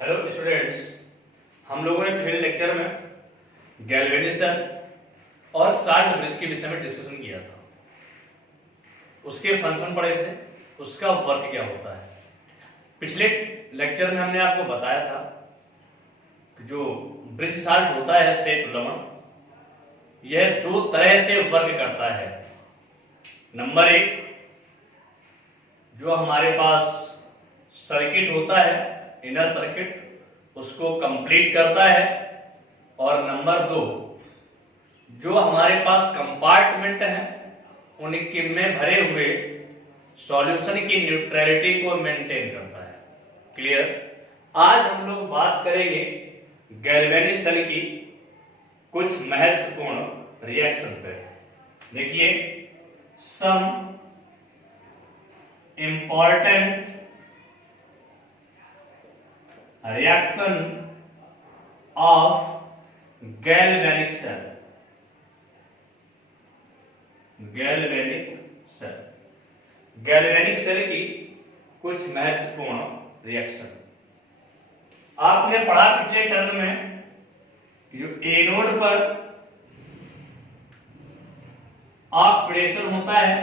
Hello students, हम लोगों ने पिछले लेक्चर में गैल्वेनिज्म और साल्ट ब्रिज के विषय में डिस्कशन किया था। उसके फंक्शन पढ़े थे, उसका वर्क क्या होता है। पिछले लेक्चर में हमने आपको बताया था कि जो ब्रिज साल्ट होता है सेतु लवण, यह दो तरह से वर्क करता है। नंबर एक, जो हमारे पास सर्किट होता है इनर सर्किट, उसको कंप्लीट करता है। और नंबर दो, जो हमारे पास कंपार्टमेंट है उनके में भरे हुए सॉल्यूशन की न्यूट्रलिटी को मेंटेन करता है। क्लियर। आज हम लोग बात करेंगे गैल्वेनिक सेल की कुछ महत्वपूर्ण रिएक्शन पे। देखिए, some important reaction of galvanic cell। Galvanic cell की कुछ महत्वपूर्ण रिएक्शन आपने पढ़ा पिछले टर्म में। जो एनोड पर ऑक्सीडेशन होता है,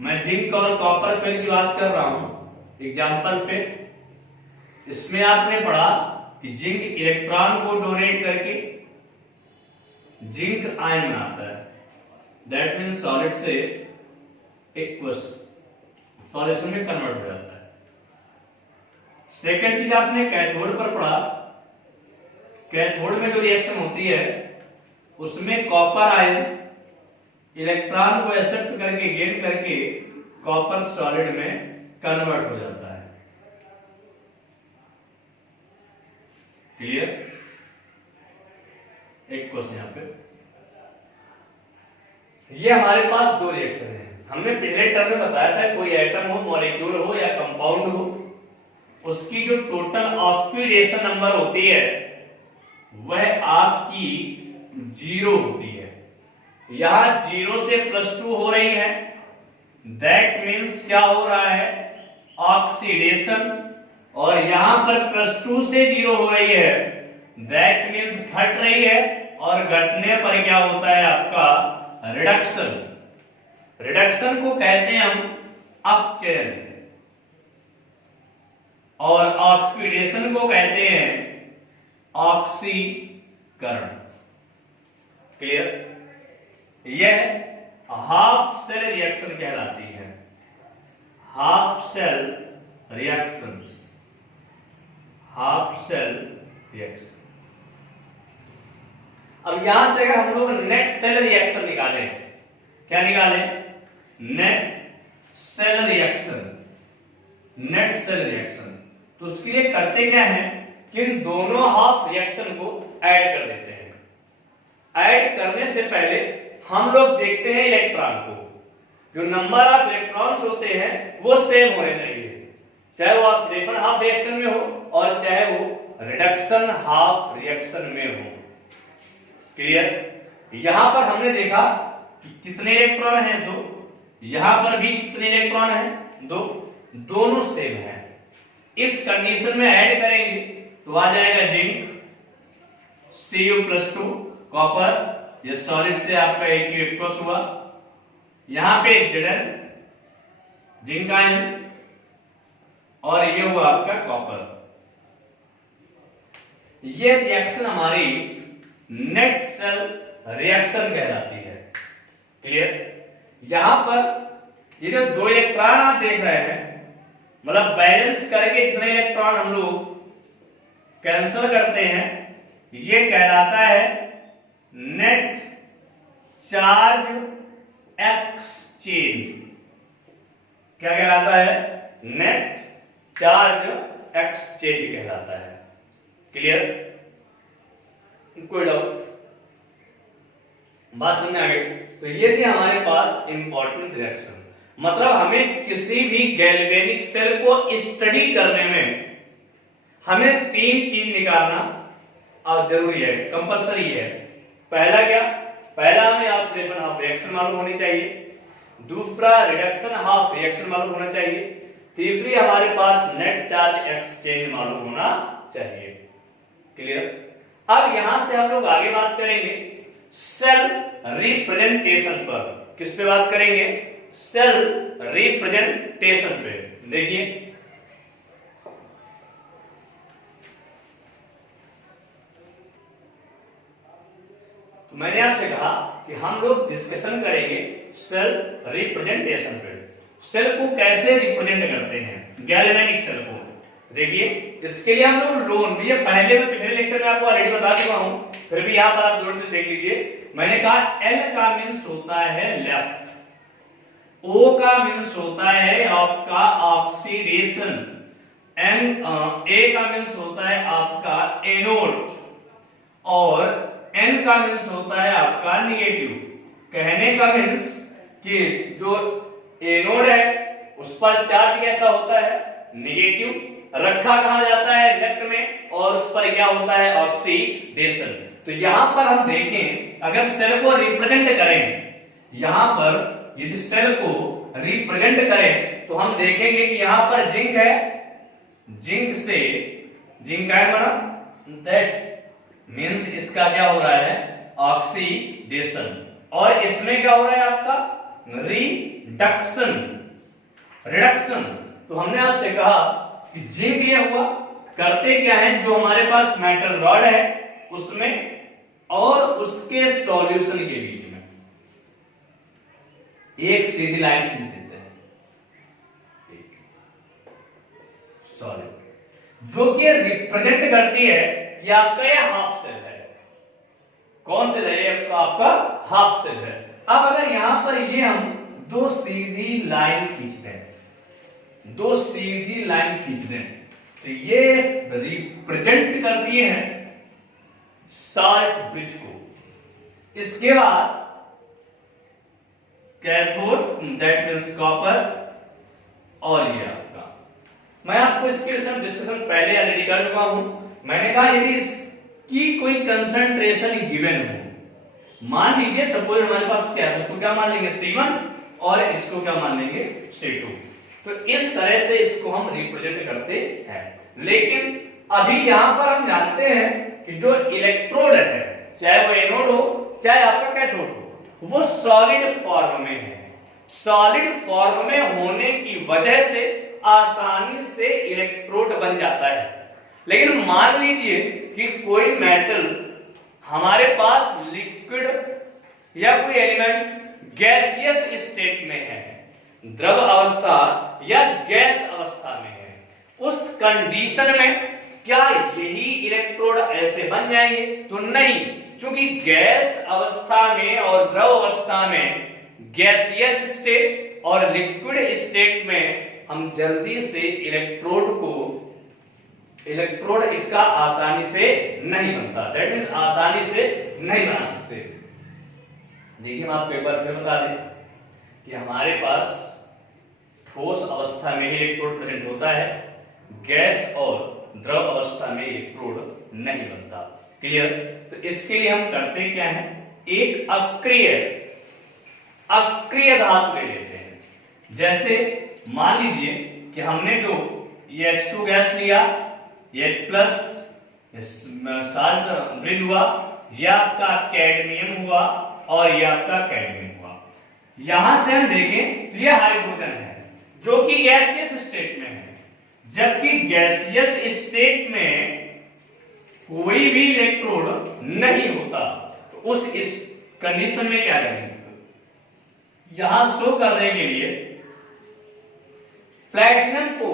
मैं जिंक और कॉपर फेल की बात कर रहा हूं एग्जांपल पे। इसमें आपने पढ़ा कि जिंक इलेक्ट्रॉन को डोनेट करके जिंक आयन बनाता है, दैट मींस सॉलिड से एक्वस सॉल्यूशन में कन्वर्ट हो जाता है। सेकंड चीज आपने कैथोड पर पढ़ा। कैथोड में जो रिएक्शन होती है उसमें कॉपर आयन इलेक्ट्रॉन को एक्सेप्ट करके गेन करके कॉपर सॉलिड में कन्वर्ट हो जाता है। क्लियर। एक क्वेश्चन यहां पे, ये हमारे पास दो रिएक्शन है। हमने पिछले टर्म में बताया था कोई एटम हो, मॉलिक्यूल हो या कंपाउंड हो, उसकी जो टोटल ऑक्सीडेशन नंबर होती है वह आपकी 0 होती है। यहां 0 से +2 हो रही है, दैट मीन्स क्या हो रहा है, ऑक्सीडेशन। और यहां पर +2 से 0 हो रही है, दैट मीन्स घट रही है। और घटने पर क्या होता है आपका रिडक्शन। रिडक्शन को कहते हैं हम अपचयन, और ऑक्सीडेशन को कहते हैं ऑक्सीकरण। क्लियर। यह हाफ सेल रिएक्शन कहलाती है। Half cell reaction, half cell reaction. अब यहां से अगर हम लोग नेट सेल रिएक्शन निकालें, क्या निकालें, net cell reaction. Net cell reaction तो उसके लिए करते क्या है कि इन दोनों हाफ रिएक्शन को ऐड कर देते हैं। ऐड करने से पहले हम लोग देखते हैं इलेक्ट्रॉन को। जो नंबर ऑफ इलेक्ट्रॉन्स होते हैं वो सेम होने चाहिए, चाहे वो ऑक्सीडेशन हाफ रिएक्शन में हो और चाहे वो रिडक्शन हाफ रिएक्शन में हो। क्लियर। यहां पर हमने देखा कि कितने इलेक्ट्रॉन हैं, 2। यहां पर भी कितने इलेक्ट्रॉन हैं, 2। दोनों सेम हैं। इस कंडीशन में ऐड करेंगे तो आ जाएगा जिंक Cu+2, कॉपर, ये सॉलिड से आपका एक्वस हुआ। यहां पे Zn जिंक आयन, और ये हुआ आपका कॉपर। ये रिएक्शन हमारी नेट सेल रिएक्शन कहलाती है। क्लियर। यहां पर ये जो 2 इलेक्ट्रॉन आप देख रहे हैं, मतलब बैलेंस करके जितने इलेक्ट्रॉन हम लोग कैंसिल करते हैं, ये कहलाता है नेट चार्ज एक्सचेंज। क्या कहलाता है, नेट चार्ज एक्सचेंज कहलाता है। क्लियर। कोई डाउट, बात समझ आ गई। तो ये थी हमारे पास इंपॉर्टेंट रिएक्शन। मतलब हमें किसी भी गैल्वेनिक सेल को स्टडी करने में हमें 3 चीज निकालना अब जरूरी है, कंपलसरी है। पहला क्या, पहला हमें ऑक्सीडेशन हाफ रिएक्शन मालूम होनी चाहिए। दूसरा रिडक्शन हाफ रिएक्शन मालूम होना चाहिए। तीसरी हमारे पास नेट चार्ज एक्सचेंज मालूम होना चाहिए। क्लियर। अब यहां से हम लोग आगे बात करेंगे सेल रिप्रेजेंटेशन पर। किस पे बात करेंगे? सेल रिप्रेजेंटेशन पे। देखिए तो मैंने आपसे कहा कि हम लोग डिस्कशन करेंगे सेल रिप्रेजेंटेशन पे। सेल को कैसे रिप्रेजेंट करते हैं, गैल्वेनिक सेल को। देखिए इसके लिए हम लोग लोन भी पहले में पिछले लेक्चर में आपको ऑलरेडी बता चुका हूं, फिर भी यहां पर आप जोड़ के देख लीजिए। मैंने कहा एल का मीन्स होता है लेफ्ट, ओ का मीन्स होता है आपका ऑक्सीडेशन, ए का मीन्स होता है आपका एनोड, और एन का मीन्स होता है आपका निगेटिव। कहने का मीन्स कि जो एनोड है उस पर चार्ज कैसा होता है? निगेटिव। रखा कहां जाता है? इलेक्ट्रॉन में, और उस पर क्या होता है? ऑक्सीडेशन। तो यहां पर हम देखें, अगर सेल को रिप्रेजेंट करें, यहां पर यदि सेल को रिप्रेजेंट करें तो हम देखेंगे कि यहां पर जिंक है, जिंक से जिंक आयन बना, दैट मीन्स इसका क्या हो रहा है? ऑक्सीडेशन। और इसमें क्या हो रहा है आपका? रिडक्शन। रिडक्शन। तो हमने आपसे कहा कि जिंक ये हुआ, करते क्या है, जो हमारे पास मेटल रॉड है उसमें और उसके सॉल्यूशन के बीच में एक सीधी लाइन खींच देते हैं, सॉलिड, जो कि रिप्रेजेंट करती है कि आपका ये हाफ सेल है। कौन सेल है ये? आपका हाफ सेल है। अब अगर यहां पर ये हम दो सीधी लाइन खींच दें, दो सीधी लाइन खींच दें, तो ये रिप्रेजेंट करती है साल्ट ब्रिज को। इसके बाद कैथोड, दैट मींस कॉपर, और ये आपका, मैं आपको इसके डिस्कशन पहले ऑलरेडी कर चुका हूं। मैंने कहा यदि इसकी कोई कंसंट्रेशन गिवन हो, मान लीजिए सपोज हमारे पास क्या है, उसको क्या मान लेंगे? C1, और इसको क्या मान लेंगे? C2। तो इस तरह से इसको हम रिप्रेजेंट करते हैं। लेकिन अभी यहां पर हम जानते हैं कि जो इलेक्ट्रोड है, चाहे वो एनोड हो चाहे आपका कैथोड हो, वो सॉलिड फॉर्म में है। सॉलिड फॉर्म में होने की वजह से आसानी से इलेक्ट्रोड बन जाता है। लेकिन मान लीजिए कि कोई मेटल हमारे पास लिक्विड या कोई एलिमेंट्स गैसियस स्टेट में है, द्रव अवस्था या गैस अवस्था में है, उस कंडीशन में क्या यही इलेक्ट्रोड ऐसे बन जाएंगे? तो नहीं, क्योंकि गैस अवस्था में और द्रव अवस्था में, गैसियस स्टेट और लिक्विड स्टेट में हम जल्दी से इलेक्ट्रोड इसका आसानी से नहीं बनता, दैट मींस आसानी से नहीं बना सकते। देखिए हम आपको एक बार फिर बता दें कि हमारे पास ठोस अवस्था में ही इलेक्ट्रोड प्रेजेंट होता है, गैस और द्रव अवस्था में इलेक्ट्रोड नहीं बनता। क्लियर। तो इसके लिए हम करते क्या है, एक अक्रिय धातु ले लेते हैं। जैसे मान लीजिए कि हमने जो ये H2 गैस लिया, H प्लस साल्ट ब्रिज हुआ, यह आपका कैडमियम हुआ और यह आपका कैडमियम हुआ। यहां से हम देखें तो यह हाइड्रोजन है जो कि गैसियस स्टेट में है, जबकि गैसियस स्टेट में कोई भी इलेक्ट्रोड नहीं होता। तो उस इस कंडीशन में क्या करेंगे, यहां शो करने के लिए प्लैटिनम को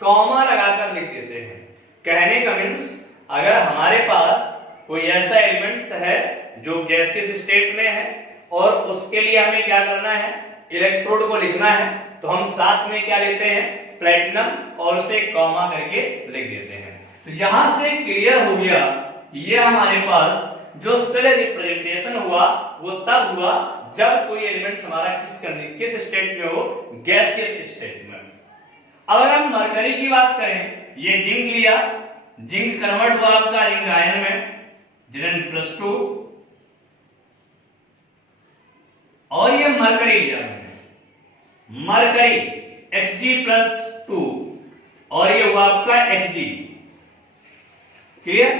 कॉमा लगाकर लिख देते हैं। कहने का मीन्स अगर हमारे पास कोई ऐसा एलिमेंट्स है जो गैसियस स्टेट में है और उसके लिए हमें क्या करना है, इलेक्ट्रोड को लिखना है, तो हम साथ में क्या लेते हैं, प्लैटिनम, और उसे कॉमा करके लिख देते हैं। तो यहां से क्लियर हो गया ये हमारे पास जो सेल रिप्रेजेंटेशन हुआ वो तब हुआ जब कोई एलिमेंट हमारा किस स्टेट में हो, गैसियस स्टेट में। अगर हम मरकरी की बात करें, ये जिंक लिया, जिंक कन्वर्ट हुआ आपका जिंक आयन में, Zn+2, और ये मरकरी लिया, मरकरी Hg+ 2 और ये हुआ आपका Hd। क्लियर?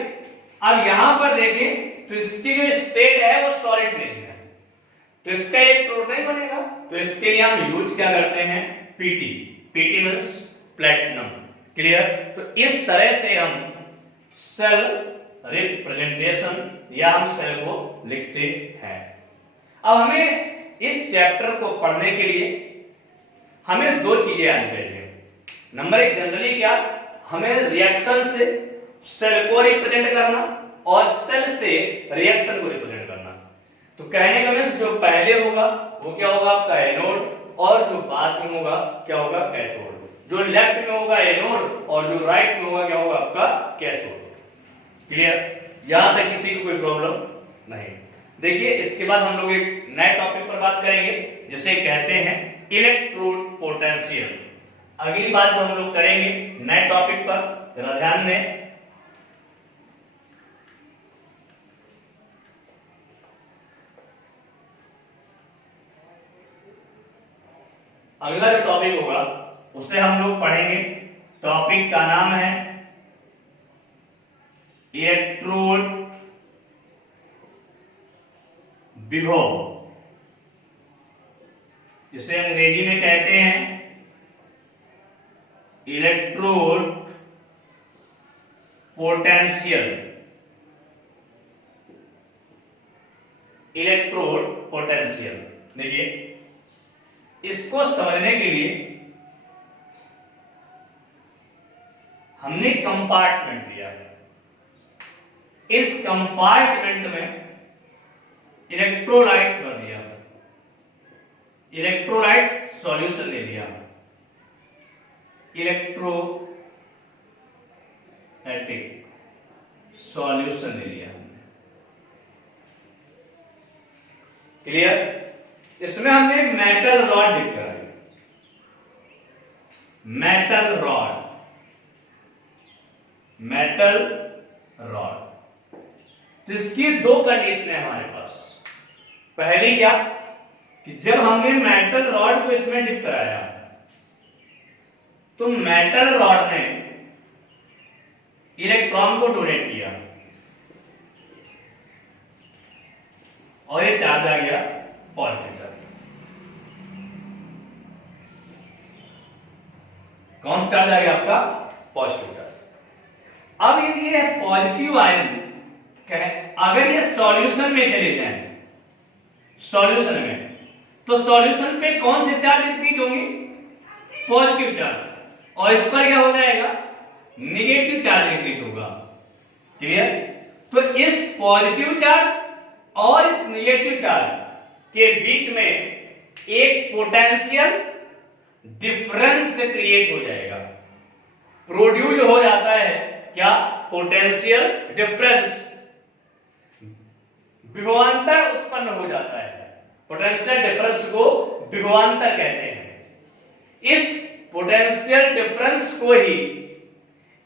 अब यहां पर देखें तो इसकी जो स्टेट है वो सॉलिड नहीं है, तो इसका इलेक्ट्रोड नहीं बनेगा, तो इसके लिए हम यूज क्या करते हैं, Pt। Pt means platinum. Clear? तो इस तरह से हम सेल रिप्रेजेंटेशन या हम सेल को लिखते हैं। अब हमें इस चैप्टर को पढ़ने के लिए हमें दो चीजें आनी चाहिए। नंबर एक, जनरली क्या, हमें रिएक्शन से सेल को रिप्रेजेंट करना और सेल से रिएक्शन को रिप्रेजेंट करना। तो कहने का मींस जो पहले होगा वो क्या होगा आपका एनोड, और जो बाद में होगा क्या होगा कैथोड। जो लेफ्ट में होगा एनोड और जो राइट में होगा क्या होगा आपका कैथोड। क्लियर? यहां तक किसी को कोई प्रॉब्लम नहीं। देखिए इसके बाद हम लोग एक नए टॉपिक पर बात करेंगे जिसे कहते हैं इलेक्ट्रोड पोटेंशियल। अगली बात हम लोग करेंगे नए टॉपिक पर, जरा ध्यान दें। अगला जो टॉपिक होगा उसे हम लोग पढ़ेंगे, टॉपिक का नाम है इलेक्ट्रोड विभव, जिसे अंग्रेजी में कहते हैं इलेक्ट्रोड पोटेंशियल। इलेक्ट्रोड पोटेंशियल, देखिए इसको समझने के लिए हमने कंपार्टमेंट लिया है। इस कंपार्टमेंट में इलेक्ट्रोलाइट भर दिया, इलेक्ट्रोलाइट सॉल्यूशन ले लिया, इलेक्ट्रोलाइटिक सॉल्यूशन ले लिया। क्लियर? इसमें हमने एक मेटल रॉड डिप कराई, मेटल रॉड, मेटल रॉड। तो इसकी दो कंडीशन है हमारे पास। पहली क्या, कि जब हमने मेटल रॉड को इसमें डिप कराया तो मेटल रॉड ने इलेक्ट्रॉन को डोनेट किया और ये चार्ज आ गया पॉजिटिव चार्ज। कौन सा चार्ज आ गया आपका, पॉजिटिव चार्ज। अब ये पॉजिटिव आयन अगर ये सॉल्यूशन में चले जाएं, सॉल्यूशन में, तो सॉल्यूशन पे कौन से चार्ज इंक्रीज होंगे, पॉजिटिव चार्ज, और इस पर क्या हो जाएगा, नेगेटिव चार्ज इंक्रीज होगा। क्लियर? तो इस पॉजिटिव चार्ज और इस नेगेटिव चार्ज के बीच में एक पोटेंशियल डिफरेंस क्रिएट हो जाएगा, प्रोड्यूस हो जाता है। क्या? पोटेंशियल डिफरेंस, विभवांतर उत्पन्न हो जाता है। पोटेंशियल डिफरेंस को विभवांतर कहते हैं। इस पोटेंशियल डिफरेंस को ही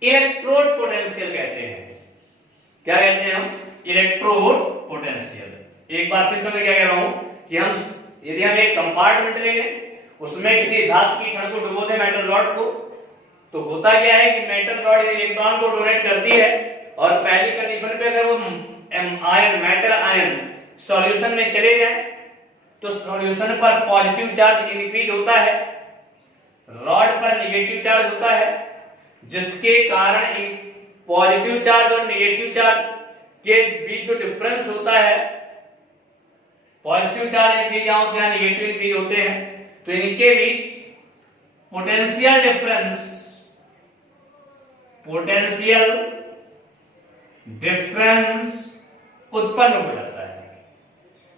इलेक्ट्रोड पोटेंशियल कहते हैं। क्या कहते हैं हम, इलेक्ट्रोड पोटेंशियल। एक बार फिर से मैं क्या कह रहा हूं कि यदि हम एक कंपार्टमेंट लेंगे, उसमें किसी धातु की छड़ को डुबो दें, मेटल रॉड को, तो होता क्या है कि मेटल रॉड इलेक्ट्रॉन को डोनेट करती है, और पहली कंडीशन पे अगर वो आयन, मेटल आयन सॉल्यूशन में चले जाए तो सॉल्यूशन पर पॉजिटिव चार्ज इंक्रीज होता है, रॉड पर नेगेटिव चार्ज होता है, जिसके कारण पॉजिटिव चार्ज और नेगेटिव चार्ज के बीच जो डिफरेंस होता है, पॉजिटिव चार्ज इंक्रीज होते हैं, नेगेटिव इंक्रीज होते हैं, तो इनके बीच पोटेंशियल डिफरेंस, पोटेंशियल डिफरेंस उत्पन्न हो जाता है,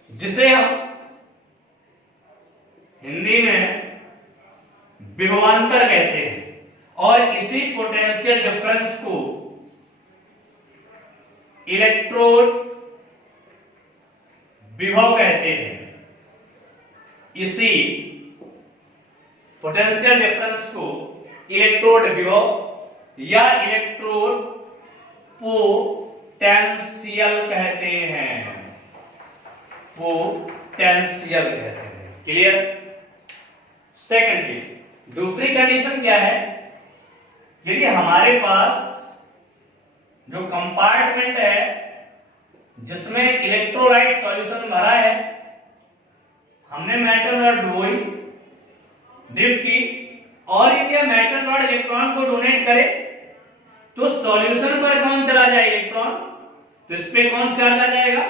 जिसे हम हिंदी में विभवांतर कहते हैं। और इसी पोटेंशियल डिफरेंस को इलेक्ट्रोड विभव कहते हैं। इसी पोटेंशियल डिफरेंस को इलेक्ट्रोड विभव या इलेक्ट्रोड पोटेंशियल कहते हैं, पोटेंशियल कहते हैं। क्लियर? सेकेंडली, दूसरी कंडीशन क्या है यदि हमारे पास जो कंपार्टमेंट है जिसमें इलेक्ट्रोलाइट सॉल्यूशन भरा है, हमने मेटल रॉड डुबोई, डिप की, और यदि यह मेटल रॉड इलेक्ट्रॉन को डोनेट करे तो सॉल्यूशन पर कौन चला जाए? इलेक्ट्रॉन। तो इस पे कौन सा चार्ज आ जाएगा?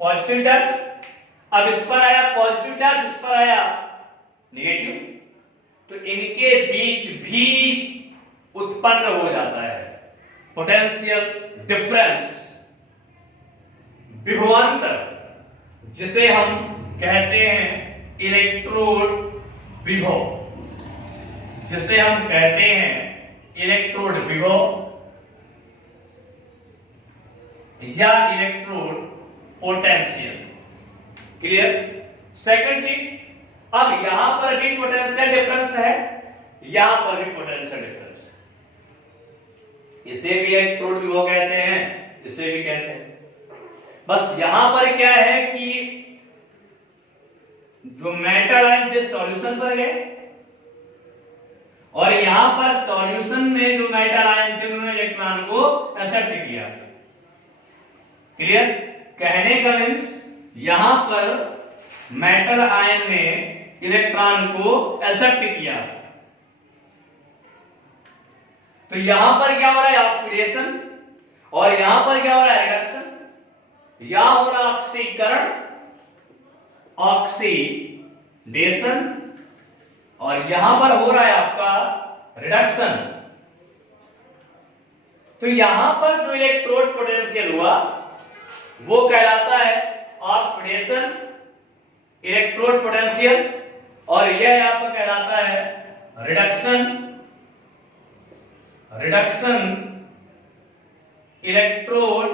Positive charge. अब इस पर आया पॉजिटिव चार्ज, इस पर आया नेगेटिव, तो इनके बीच भी उत्पन्न हो जाता है पोटेंशियल डिफरेंस, विभवांतर, जिसे हम कहते हैं इलेक्ट्रोड विभव, जिसे हम कहते हैं इलेक्ट्रोड विभव या इलेक्ट्रोड पोटेंशियल। क्लियर? सेकंड चीज, अब यहां पर भी पोटेंशियल डिफरेंस है, यहां पर भी पोटेंशियल डिफरेंस है। इसे भी इलेक्ट्रोड विभव कहते हैं, इसे भी कहते हैं। बस यहां पर क्या है कि जो मेटल आयन जिस सॉल्यूशन पर गए और यहां पर सॉल्यूशन में जो मेटल आयन थे उन्होंने इलेक्ट्रॉन को एक्सेप्ट किया। क्लियर? कहने का मींस यहां पर मेटल आयन ने इलेक्ट्रॉन को एक्सेप्ट किया, तो यहां पर क्या हो रहा है? ऑक्सीडेशन, और यहां पर क्या हो रहा है? रिडक्शन। यहां हो रहा है ऑक्सीकरण, ऑक्सीडेशन, और यहां पर हो रहा है आपका रिडक्शन। तो यहां पर जो इलेक्ट्रोड पोटेंशियल हुआ वो कहलाता है ऑक्सीडेशन इलेक्ट्रोड पोटेंशियल, और यह आपका कहलाता है रिडक्शन इलेक्ट्रोड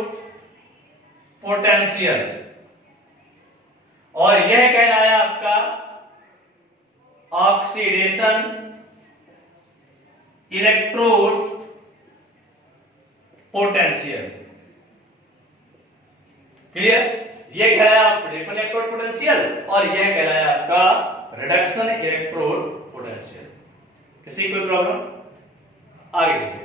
पोटेंशियल, और यह कहलाया आपका ऑक्सीडेशन इलेक्ट्रोड पोटेंशियल। क्लियर? यह कहलाया ऑक्सीडेशन इलेक्ट्रोड पोटेंशियल और यह कहलाया आपका रिडक्शन इलेक्ट्रोड पोटेंशियल। किसी कोई प्रॉब्लम? आगे देखिए।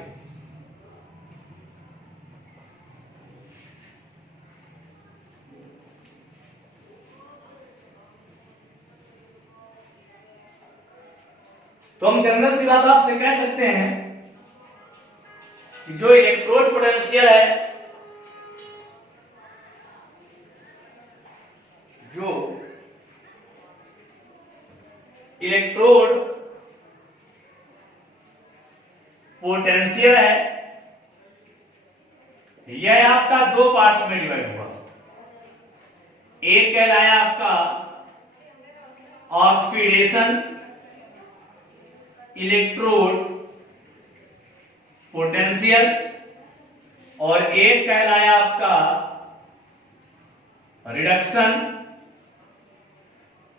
तो हम जनरल सी बात आपसे कह सकते हैं कि जो इलेक्ट्रोड पोटेंशियल है, जो इलेक्ट्रोड पोटेंशियल है, यह आपका दो पार्ट्स में डिवाइड हुआ। एक कहलाया आपका ऑक्सीडेशन इलेक्ट्रोड पोटेंशियल और एक कहलाया आपका रिडक्शन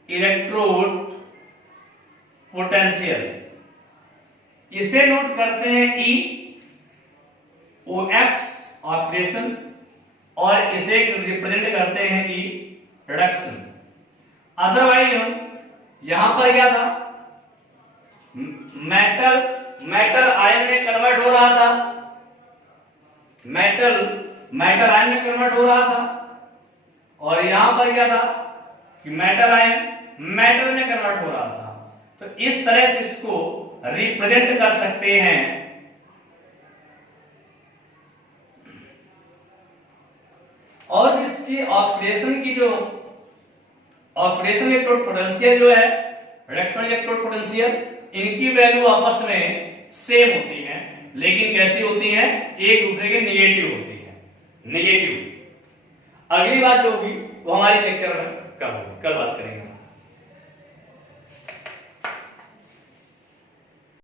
इलेक्ट्रोड पोटेंशियल। इसे नोट करते हैं ई ओ एक्स ऑक्सीडेशन और इसे रिप्रेजेंट करते हैं ई रिडक्शन। अदरवाइज हम यहां पर क्या था, मेटल आयन में कन्वर्ट हो रहा था, मेटल आयन में कन्वर्ट हो रहा था, और यहां पर क्या था कि मेटल आयन मेटल में कन्वर्ट हो रहा था। तो इस तरह से इसको रिप्रेजेंट कर सकते हैं। और इसकी ऑक्सीडेशन की जो ऑक्सीडेशन इलेक्ट्रोड पोटेंशियल जो है, रिडक्शन इलेक्ट्रोड पोटेंशियल, इनकी वैल्यू आपस में सेम होती है, लेकिन कैसी होती है? एक दूसरे के निगेटिव होती है, निगेटिव। अगली बात जो होगी वो हमारे लेक्चर में कल बात करेंगे।